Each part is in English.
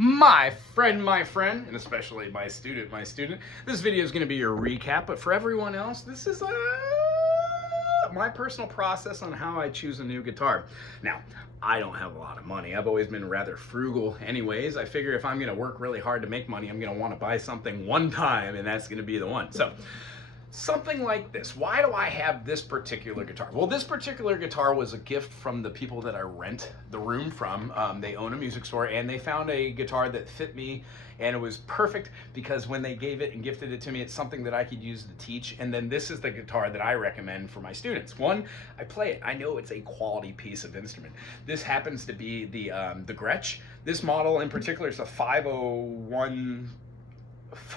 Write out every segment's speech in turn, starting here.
My friend, and especially my student, this video is going to be your recap, but for everyone else, this is my personal process on how I choose a new guitar. Now, I don't have a lot of money. I've always been rather frugal anyways. I figure if I'm going to work really hard to make money, I'm going to want to buy something one time, and that's going to be the one. So, something like this. Why do I have this particular guitar? Well, this particular guitar was a gift from the people that I rent the room from. They own a music store, and they found a guitar that fit me, and it was perfect because when they gave it and gifted it to me, it's something that I could use to teach. And then this is the guitar that I recommend for my students. One, I play it. I know it's a quality piece of instrument. This happens to be the Gretsch. This model in particular is a 501.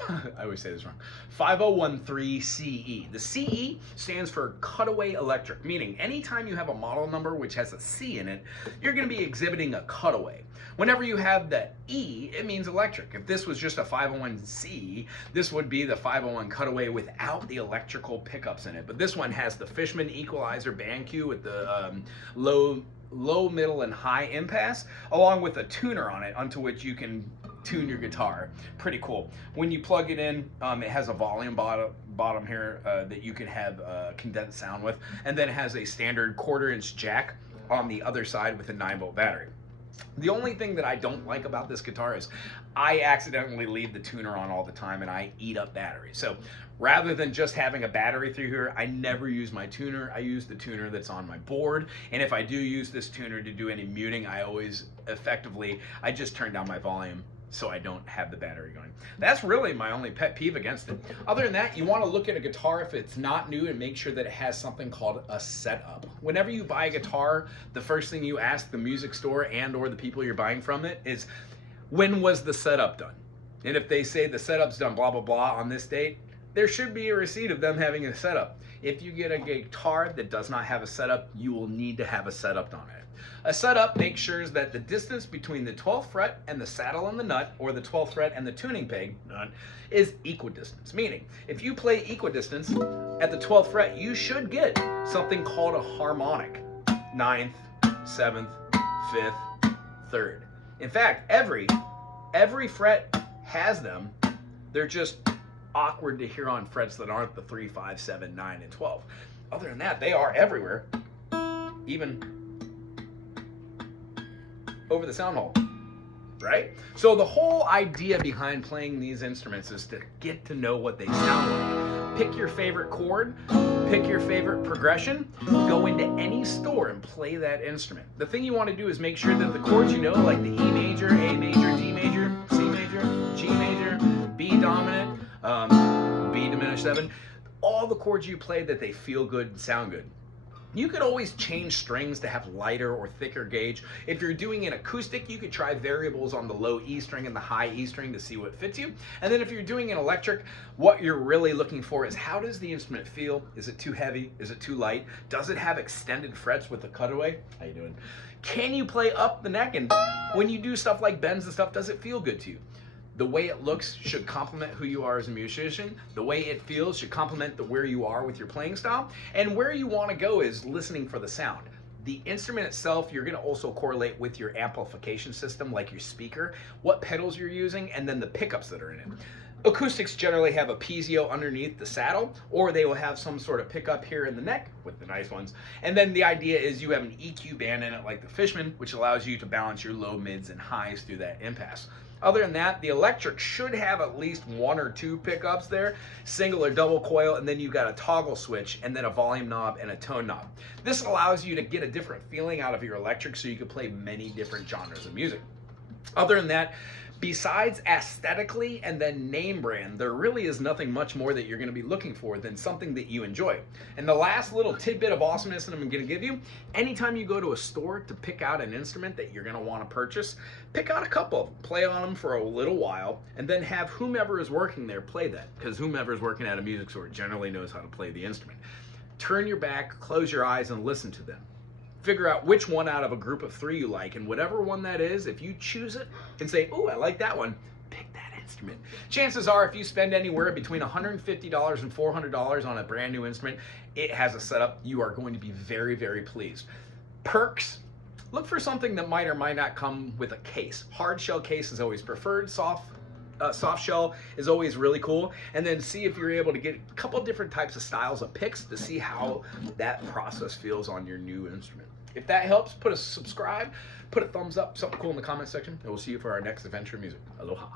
I always say this wrong. 5013 CE. The CE stands for cutaway electric, meaning anytime you have a model number which has a C in it, you're going to be exhibiting a cutaway. Whenever you have the E, it means electric. If this was just a 501C, this would be the 501 cutaway without the electrical pickups in it. But this one has the Fishman equalizer band cue with the low, middle, and high impasse, along with a tuner on it onto which you can tune your guitar. Pretty cool. When you plug it in, it has a volume bottom here that you can have condensed sound with, and then it has a standard 1/4-inch jack on the other side with a 9-volt battery. The only thing that I don't like about this guitar is I accidentally leave the tuner on all the time and I eat up battery. So rather than just having a battery through here, I never use my tuner. I use the tuner that's on my board. And if I do use this tuner to do any muting, I just turn down my volume so I don't have the battery going. That's really my only pet peeve against it. Other than that, you want to look at a guitar if it's not new and make sure that it has something called a setup. Whenever you buy a guitar, the first thing you ask the music store and or the people you're buying from it is, when was the setup done? And if they say the setup's done blah, blah, blah on this date, there should be a receipt of them having a setup. If you get a guitar that does not have a setup, you will need to have a setup on it. A setup makes sure that the distance between the 12th fret and the saddle and the nut, or the 12th fret and the tuning peg nut, is equidistance. Meaning, if you play equidistance at the 12th fret, you should get something called a harmonic. 9th, 7th, 5th, 3rd. In fact, every fret has them. They're just awkward to hear on frets that aren't the 3, 5, 7, 9, and 12. Other than that, they are everywhere, even over the sound hole, right? So the whole idea behind playing these instruments is to get to know what they sound like. Pick your favorite chord, pick your favorite progression, go into any store and play that instrument. The thing you want to do is make sure that the chords you know, like the E major, A major, D major, C major, G major, B dominant, B diminished 7, all the chords you play, that they feel good and sound good. You could always change strings to have lighter or thicker gauge. If you're doing an acoustic, you could try variables on the low E string and the high E string to see what fits you. And then if you're doing an electric, what you're really looking for is, how does the instrument feel? Is it too heavy? Is it too light? Does it have extended frets with a cutaway? How you doing? Can you play up the neck? And when you do stuff like bends and stuff, does it feel good to you? The way it looks should complement who you are as a musician. The way it feels should complement where you are with your playing style. And where you want to go is listening for the sound. The instrument itself, you're going to also correlate with your amplification system, like your speaker, what pedals you're using, and then the pickups that are in it. Acoustics generally have a piezo underneath the saddle, or they will have some sort of pickup here in the neck with the nice ones. And then the idea is you have an EQ band in it like the Fishman, which allows you to balance your low, mids, and highs through that impasse. Other than that, the electric should have at least 1 or 2 pickups there, single or double coil, and then you've got a toggle switch, and then a volume knob and a tone knob. This allows you to get a different feeling out of your electric so you can play many different genres of music. Other than that, besides aesthetically and then name brand, there really is nothing much more that you're going to be looking for than something that you enjoy. And the last little tidbit of awesomeness that I'm going to give you, anytime you go to a store to pick out an instrument that you're going to want to purchase, pick out a couple of them, play on them for a little while, and then have whomever is working there play that, because whomever is working at a music store generally knows how to play the instrument. Turn your back, close your eyes, and listen to them. Figure out which one out of a group of 3 you like, and whatever one that is, if you choose it and say, "Oh, I like that one," pick that instrument. Chances are, if you spend anywhere between $150 and $400 on a brand new instrument, it has a setup, you are going to be very, very pleased. Perks, look for something that might or might not come with a case. Hard shell case is always preferred. Soft shell is always really cool. And then see if you're able to get a couple different types of styles of picks to see how that process feels on your new instrument. If that helps, put a subscribe, put a thumbs up, something cool in the comment section, and we'll see you for our next adventure in music. Aloha.